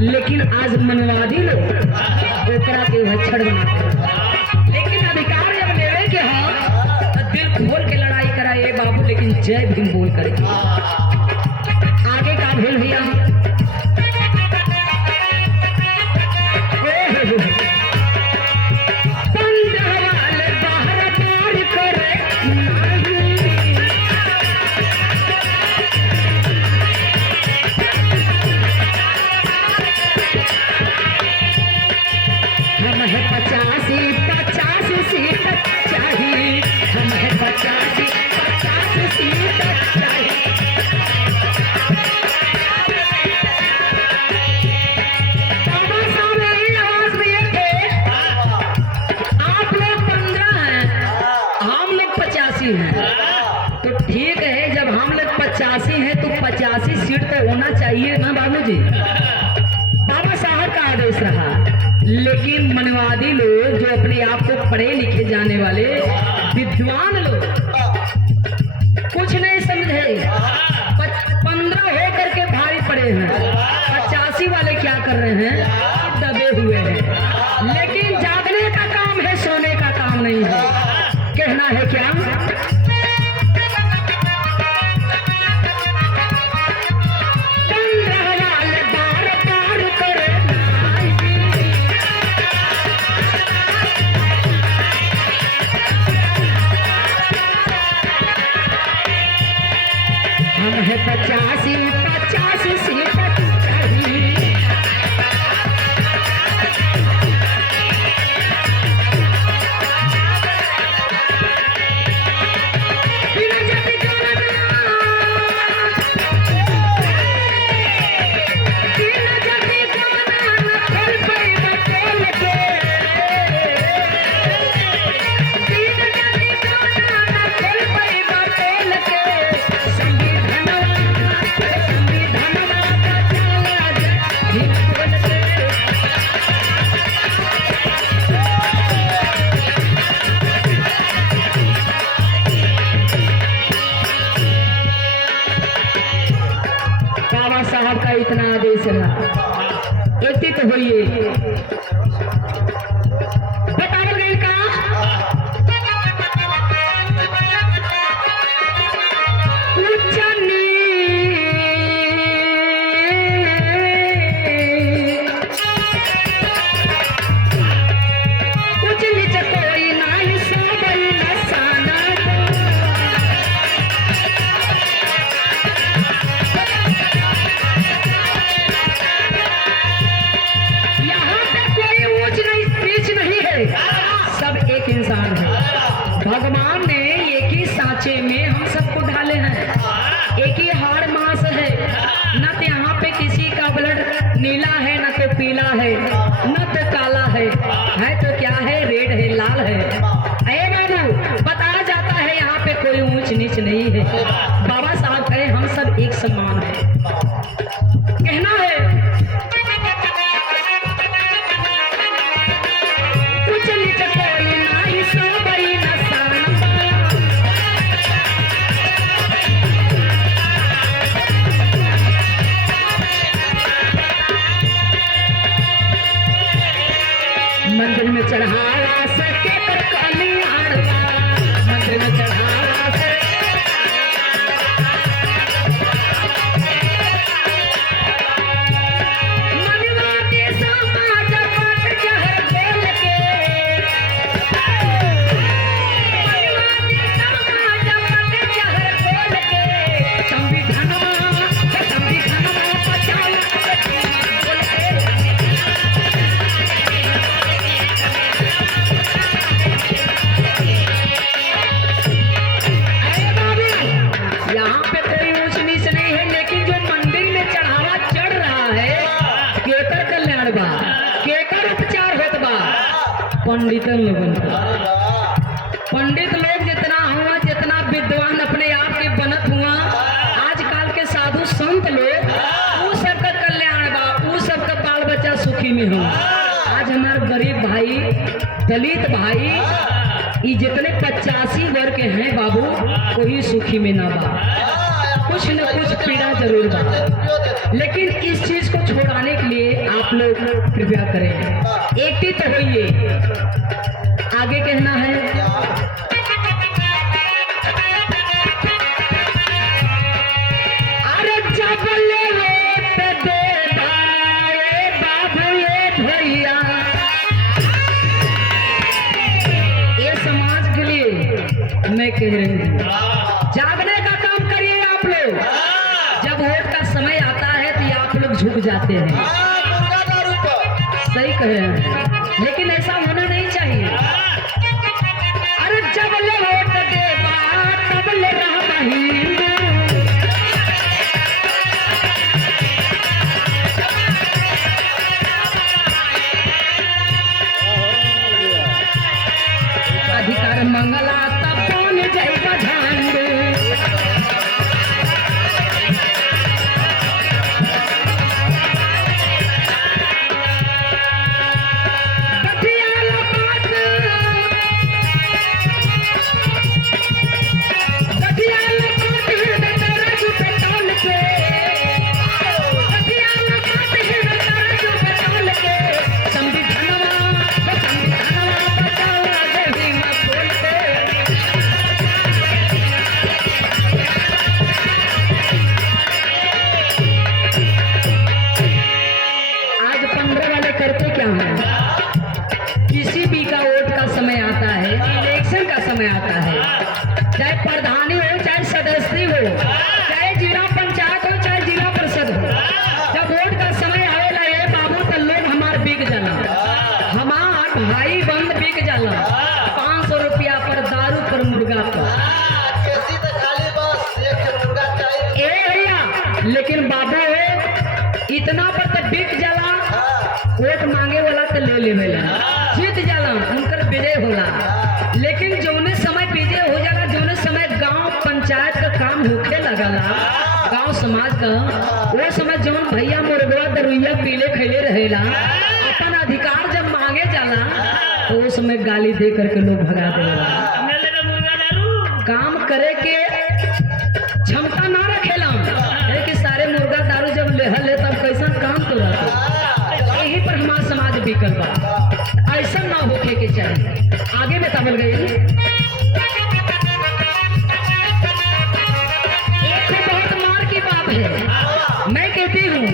लेकिन आज मनवादी लोग ओकरा के हच्छड़ बनाते, लेकिन अधिकार जब लेवे के हाँ तो दिल खोल के लड़ाई कराए बाबू, लेकिन जय भीम बोल करे। आगे का भेल भैया तो ठीक है, जब हम लोग 85 हैं तो 85 सीट तो होना चाहिए ना बाबूजी। बाबा साहब का आदेश रहा, लेकिन मनवादी लोग जो अपने आप को पढ़े लिखे जाने वाले विद्वान लोग कुछ नहीं समझे, 15 हो करके भारी पड़े हैं, 85 वाले क्या कर रहे हैं, दबे हुए हैं। लेकिन जागने का काम है, सोने का काम नहीं है। कहना है क्या, हम है 85 सीट चाहिए। साहब का इतना आदेश रहा, एक तो होइए बतावल गई का इंसान है। भगवान ने एक ही सांचे में हम सबको ढाले हैं, एक ही हाड़ मांस है, न तो यहाँ पे किसी का ब्लड नीला है, न तो पीला है, न तो काला है तो क्या है, रेड है, लाल है। अरे बाबू, बताया जाता है यहाँ पे कोई ऊंच नीच नहीं है। बाबा साहब कहे हम सब एक समान है। कहना है मंदिर में चढ़ावा सके कर कल्याण बा, मंदिर में चढ़ावा से मनवा के समाज पट जहर बोल के, मनवा के समाज पट जहर बोल के, संविधानवा बचाओ बोल के। यहाँ पे कोई ऊंच नीच नहीं है, लेकिन जो मंदिर में चढ़ावा चढ़ रहा है केकर कल्याण बा, केकर उपचार होत बा, पंडितन लोगन का। पंडित लोग जितना हुआ, जितना विद्वान अपने आप के बनत हुआ, आजकल के साधु संत लोग वो सबका कल्याण बा, वो सबका बाल बच्चा सुखी में हो। आज हमारे गरीब भाई, दलित भाई, ये जितने 85 वर्ग के हैं बाबू, कोई सुखी में ना बा, कुछ न कुछ पीड़ा जरूर बा। लेकिन इस चीज को छुड़ाने के लिए आप लोग कृपया करें, एकत्रित होइए। आगे कहना है, अरे जब ले पे दे दाए बाबू ये भैया, ये समाज के लिए मैं कह रही हूँ, जागने का काम करिए आप लोग। जब वोट का समय आता है तो ये आप लोग झुक जाते हैं, सही कह रहे हैं, लेकिन ऐसा होना नहीं चाहिए। अरे जब ले वोट देबा तब ले रहा हिंदू, अधिकार मंगला तब कौन जाएगा झंडू। करते क्या है, किसी भी का वोट का समय आता है, इलेक्शन का समय आता है, चाहे प्रधानी हो, चाहे सदस्य हो, चाहे जिला पंचायत हो, चाहे जिला परिषद हो, जब वोट का समय आवेला ये बाबू तो लोग हमार बिक जाला, हमार भाई बंद बिक जाला। 500 रुपया पर दारू पर मुर्गा पर, ए भैया, लेकिन बाबू इतना पर तो बिक जाला, वोट मांगे वाला तो ले लेवेला, जीत जाला, उनकर विजय होला। लेकिन जौने समय विजय हो जाला, जौने समय गांव पंचायत का काम होखे लगला, गांव समाज का, वो समय जौन भैया मुर्गा दरुइया पीले खैले रहेला, अपन अधिकार जब मांगे जाला तो उस समय गाली दे करके लोग भगा देला। काम करे के क्षमता ना रखेला, कि सारे मुर्गा दारू जब लेहल है तब कैसा काम तो रहता, यही पर हमारा समाज बिकल बा। ऐसा ना होके के चाहिए। आगे में तबल गई एक बहुत मार की बात है, मैं कहती हूँ,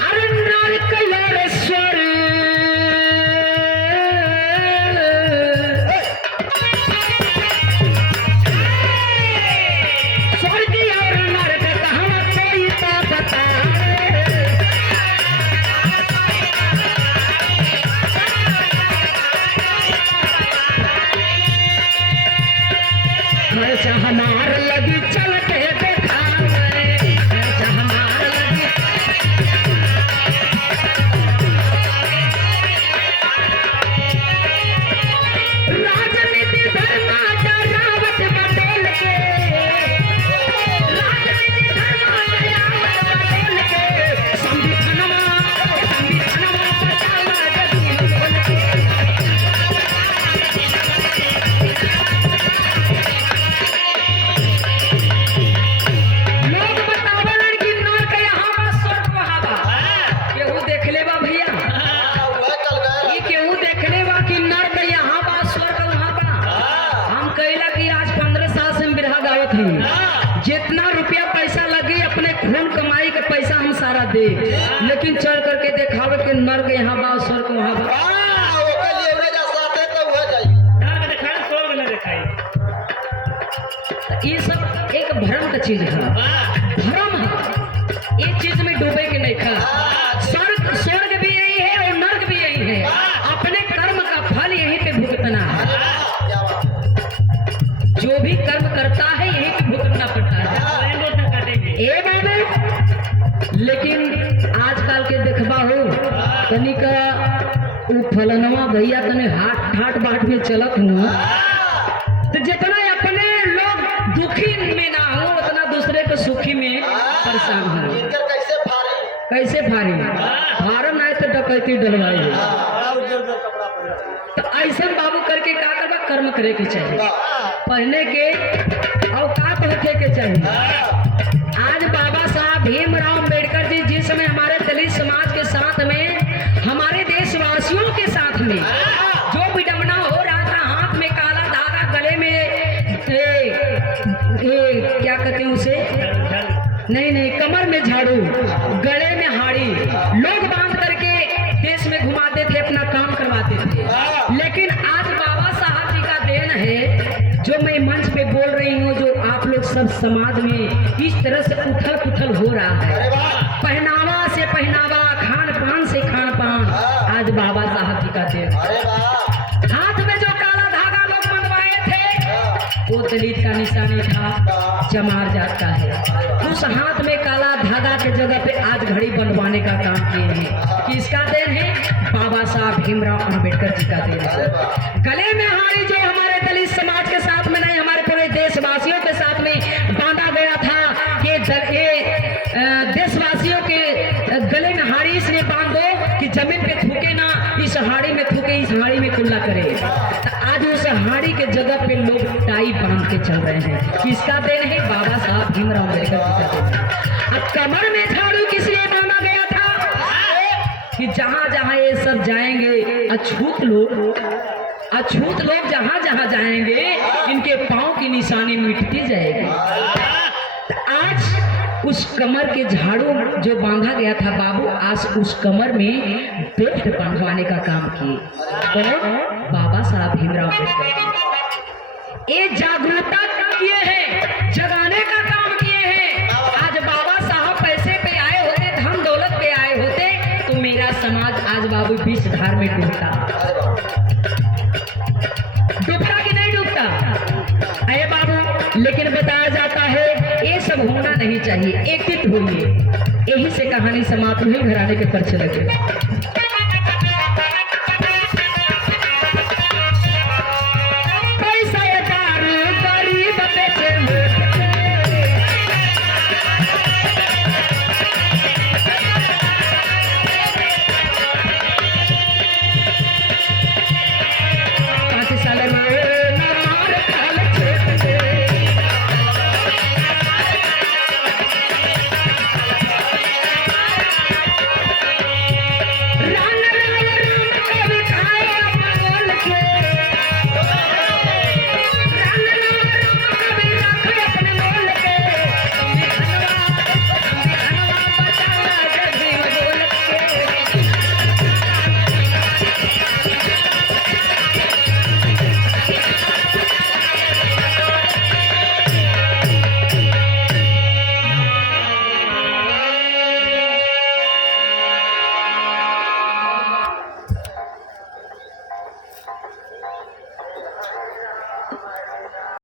अरे नारकेश्वर स्वर्ग और नरक कहाँ कोई तो बता, हमार लगी चल के देखा, हमार लगी जितना रुपया पैसा लगी अपने खून कमाई के पैसा हम सारा दे, लेकिन चढ़ करके देखावे के नर्क यहाँ बा स्वर्ग वहाँ बा। ये सब एक भ्रम का चीज है, भ्रम है। एक चीज में डूबे के नहीं खा। स्वर्ग भी यही है और नर्क भी यही है। अपने कर्म का फल यहीं पे भुगतना है। जो भी कर्म करता है यहीं पे भुगतना पड़ता है। ए बाबू, लेकिन आजकल के देखबा हो तनिका उ फलनवा भैया तने हाट बाट में चलत हुआ, तो जितना अपने लोग दुखी में ना हो उतना दूसरे को सुखी में परेशान हो। कैसे फारी फारम आए तो डकैती डलवाई। तो ऐसा बाबू करके का करबा, कर्म करे के चाहिए, पहले के औकात होके के चाहिए। आज बाबा साहब भीमराव अम्बेडकर जी जिस समय हमारे दलित समाज के साथ में, हमारे देशवासियों के साथ में जो विडंबना हो रहा था, हाथ में काला धागा, गले में क्या कहते हैं उसे, नहीं कमर में झाड़ू, गले में हाड़ी, लोग बांध करके देश में घुमाते थे, अपना काम करवाते थे। लेकिन आज बाबा साहब जी का देन है, जो मैं मंच पे बोल रही हूँ, जो आप लोग सब समाज में इस तरह से उथल पुथल हो रहा है, पहनावा से पहनावा, खान पान से खान पान, आज बाबा साहब जी का देन। हाथ में जो काला धागा लोग बनवाए थे, वो दलित का निशानी था, चमार जात का है। उस हाथ में काला धागा के जगह पे आज घड़ी बनवाने का काम किए हैं। किसका देन है? बाबा साहब भीमराव अम्बेडकर जी का देन है। गले में हाड़ी जो हमारे दलित समाज के साथ में नहीं, हमारे पूरे देशवासियों के साथ में बांधा गया था। ये देशवासियों के गले में हाड़ी इसलिए बांध दो कि जमीन पे थूके ना, इस हाड़ी में थूके, इस हाड़ी में कुल्ला करे। तो आज उस हाड़ी के जगह पे लोग टाई बांध के चल रहे हैं। किसका देन है? बाबा साहब भीमराव अम्बेडकर जी का देन है। अब कमर में झाड़ू किस लिए बांधा गया था? कि जहां जहां ये सब जाएंगे, अछूत लोग जहां जहां जाएंगे, इनके पांव की निशानी मिटती जाएगी। आज उस कमर के झाड़ू जो बांधा गया था बाबू, आज उस कमर में बेल्ट बांधवाने का काम किए कौन? बाबा साहब भीमराव अम्बेडकर। ये जागरूकता किए हैं, जगाने का काम किए हैं। आज बाबा साहब पैसे पे आए होते, धन दौलत पे आए होते, तो मेरा समाज आज बाबू विष धार में डूबता कि नहीं डूबता? अरे बाबू, लेकिन बताया जाता है ये सब होना नहीं चाहिए, एकजुट होइए। यही से कहानी समाप्त हुई, घराने के पर्चे लगे।